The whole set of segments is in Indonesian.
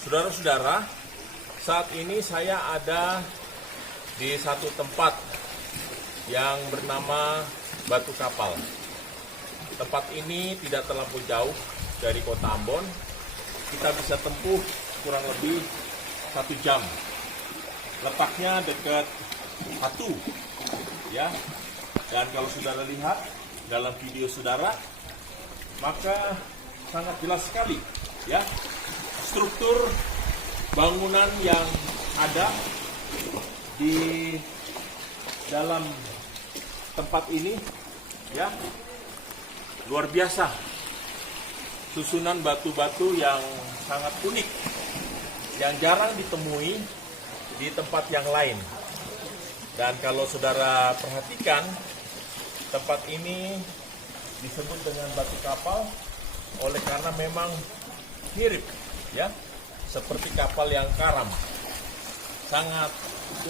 Saudara-saudara, saat ini saya ada di satu tempat yang bernama Batu Kapal. Tempat ini tidak terlampau jauh dari kota Ambon. Kita bisa tempuh kurang lebih 1 jam. Letaknya dekat Hatu, ya. Dan kalau saudara lihat dalam video saudara, maka sangat jelas sekali, ya, struktur bangunan yang ada di dalam tempat ini, ya, luar biasa. Susunan batu-batu yang sangat unik, yang jarang ditemui di tempat yang lain. Dan kalau saudara perhatikan, tempat ini disebut dengan batu kapal oleh karena memang mirip, ya, seperti kapal yang karam. Sangat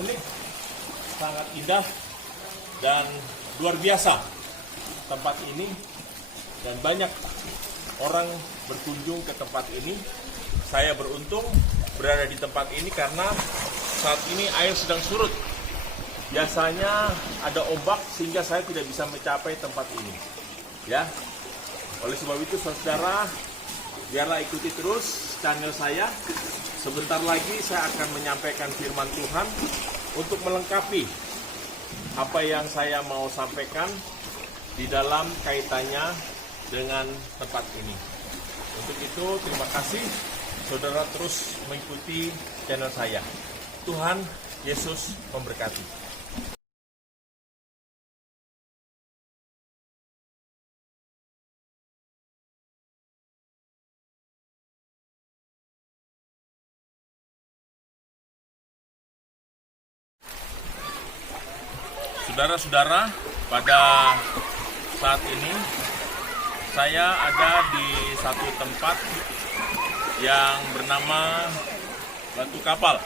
unik, sangat indah, dan luar biasa tempat ini. Dan banyak orang berkunjung ke tempat ini. Saya beruntung berada di tempat ini karena saat ini air sedang surut. Biasanya ada ombak sehingga saya tidak bisa mencapai tempat ini, ya. Oleh sebab itu, saudara, biarlah ikuti terus channel saya. Sebentar lagi saya akan menyampaikan firman Tuhan untuk melengkapi apa yang saya mau sampaikan di dalam kaitannya dengan tempat ini. Untuk itu, terima kasih saudara terus mengikuti channel saya. Tuhan Yesus memberkati. Saudara-saudara, pada saat ini saya ada di satu tempat yang bernama Batu Kapal.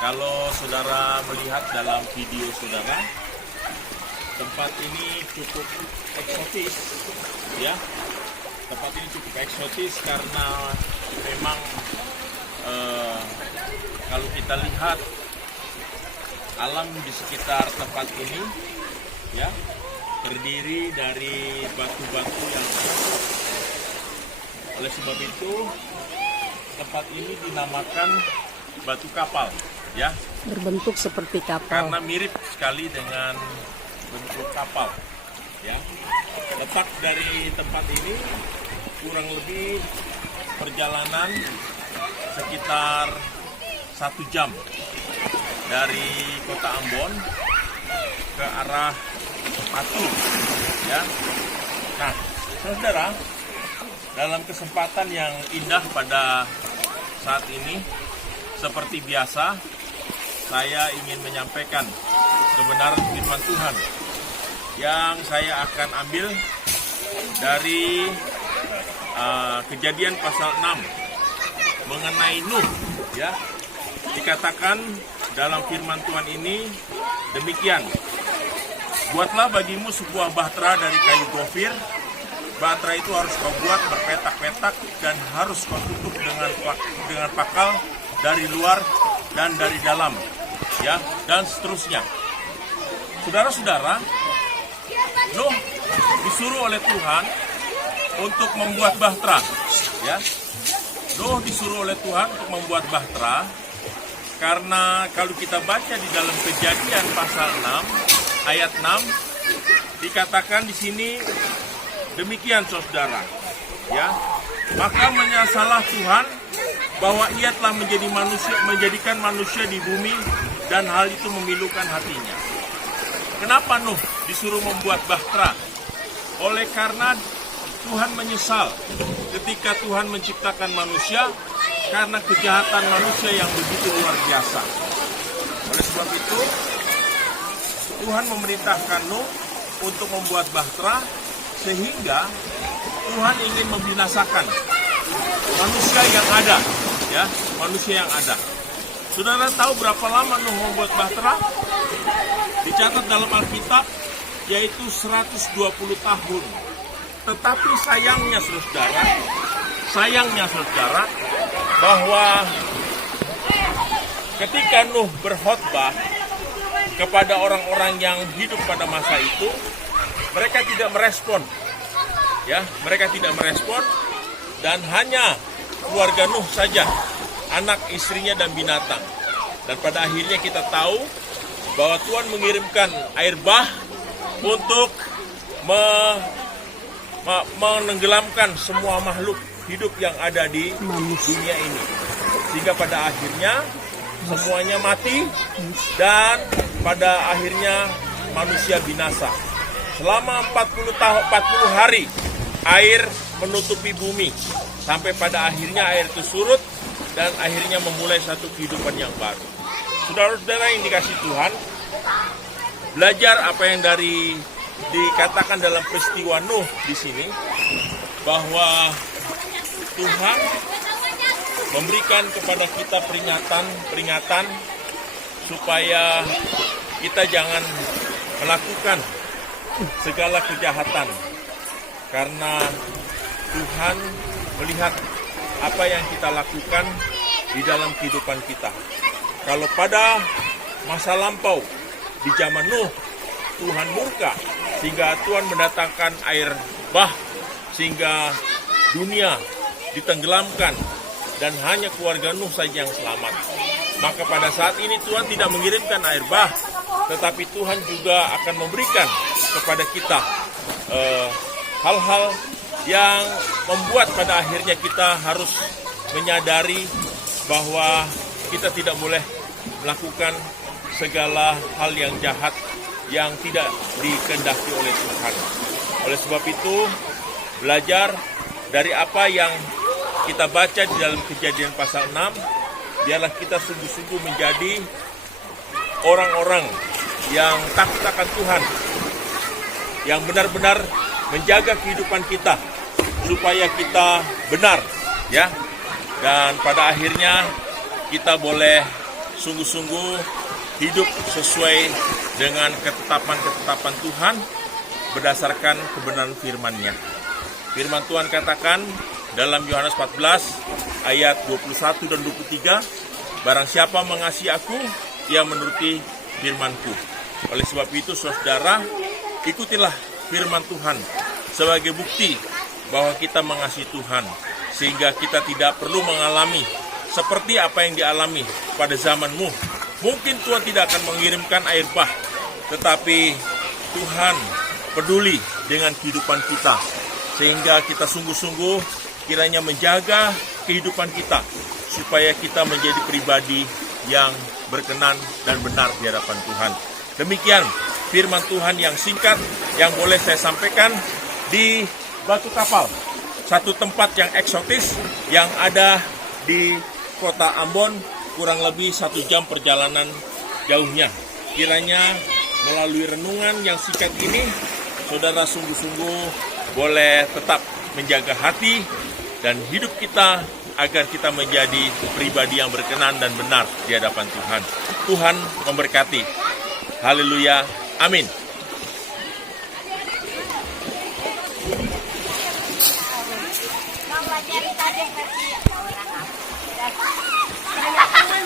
Kalau saudara melihat dalam video saudara, tempat ini cukup eksotis, ya. Tempat ini cukup eksotis karena memang kalau kita lihat alam di sekitar tempat ini, ya, terdiri dari batu-batu yang ada. Oleh sebab itu, tempat ini dinamakan Batu Kapal, ya. Berbentuk seperti kapal. Karena mirip sekali dengan bentuk kapal, ya. Letak dari tempat ini kurang lebih perjalanan sekitar 1 jam dari kota Ambon ke arah Hatu, ya. Nah, saudara, dalam kesempatan yang indah pada saat ini, seperti biasa, saya ingin menyampaikan kebenaran firman Tuhan yang saya akan ambil dari Kejadian pasal 6 mengenai Nuh, ya. Dikatakan dalam firman Tuhan ini demikian: buatlah bagimu sebuah bahtera dari kayu gofir. Bahtera itu harus kau buat berpetak-petak dan harus kau tutup dengan pakal dari luar dan dari dalam, ya, dan seterusnya. Saudara-saudara, Nuh disuruh oleh Tuhan untuk membuat bahtera, ya. Nuh disuruh oleh Tuhan untuk membuat bahtera. Karena kalau kita baca di dalam Kejadian pasal 6 ayat 6 dikatakan di sini demikian, saudara, ya. Maka menyesallah Tuhan bahwa Ia telah menjadikan manusia di bumi dan hal itu memilukan hatinya. Kenapa Nuh disuruh membuat bahtera? Oleh karena Tuhan menyesal ketika Tuhan menciptakan manusia karena kejahatan manusia yang begitu luar biasa. Oleh sebab itu, Tuhan memerintahkan Nuh untuk membuat bahtera sehingga Tuhan ingin membinasakan manusia yang ada, ya, manusia yang ada. Saudara tahu berapa lama Nuh membuat bahtera? Dicatat dalam Alkitab yaitu 120 tahun. Tetapi sayangnya saudara, bahwa ketika Nuh berkhotbah kepada orang-orang yang hidup pada masa itu, mereka tidak merespon. Ya, mereka tidak merespon dan hanya keluarga Nuh saja, anak, istrinya dan binatang. Dan pada akhirnya kita tahu bahwa Tuhan mengirimkan air bah untuk menenggelamkan semua makhluk hidup yang ada di dunia ini. Sehingga pada akhirnya semuanya mati dan pada akhirnya manusia binasa. Selama 40 hari air menutupi bumi sampai pada akhirnya air itu surut dan akhirnya memulai satu kehidupan yang baru. Saudara-saudara yang dikasihi Tuhan, belajar apa yang dikatakan dalam peristiwa Nuh di sini, bahwa Tuhan memberikan kepada kita peringatan supaya kita jangan melakukan segala kejahatan, karena Tuhan melihat apa yang kita lakukan di dalam kehidupan kita. Kalau pada masa lampau di zaman Nuh Tuhan murka sehingga Tuhan mendatangkan air bah sehingga dunia ditenggelamkan dan hanya keluarga Nuh saja yang selamat. Maka pada saat ini Tuhan tidak mengirimkan air bah, tetapi Tuhan juga akan memberikan kepada kita hal-hal yang membuat pada akhirnya kita harus menyadari bahwa kita tidak boleh melakukan segala hal yang jahat yang tidak dikehendaki oleh Tuhan. Oleh sebab itu, belajar dari apa yang kita baca di dalam Kejadian pasal 6, biarlah kita sungguh-sungguh menjadi orang-orang yang takut akan Tuhan, yang benar-benar menjaga kehidupan kita supaya kita benar, ya. Dan pada akhirnya kita boleh sungguh-sungguh hidup sesuai dengan ketetapan-ketetapan Tuhan berdasarkan kebenaran firman-Nya. Firman Tuhan katakan dalam Yohanes 14 ayat 21 dan 23, barang siapa mengasihi aku, ia menuruti firman-Ku. Oleh sebab itu, saudara, ikutilah firman Tuhan sebagai bukti bahwa kita mengasihi Tuhan, sehingga kita tidak perlu mengalami seperti apa yang dialami pada zaman Nuh. Mungkin Tuhan tidak akan mengirimkan air bah, tetapi Tuhan peduli dengan kehidupan kita, sehingga kita sungguh-sungguh kiranya menjaga kehidupan kita, supaya kita menjadi pribadi yang berkenan dan benar di hadapan Tuhan. Demikian firman Tuhan yang singkat yang boleh saya sampaikan di Batu Kapal, satu tempat yang eksotis yang ada di kota Ambon, kurang lebih 1 jam perjalanan jauhnya. Kiranya melalui renungan yang singkat ini, saudara sungguh-sungguh boleh tetap menjaga hati dan hidup kita agar kita menjadi pribadi yang berkenan dan benar di hadapan Tuhan. Tuhan memberkati. Haleluya. Amin.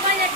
Banyak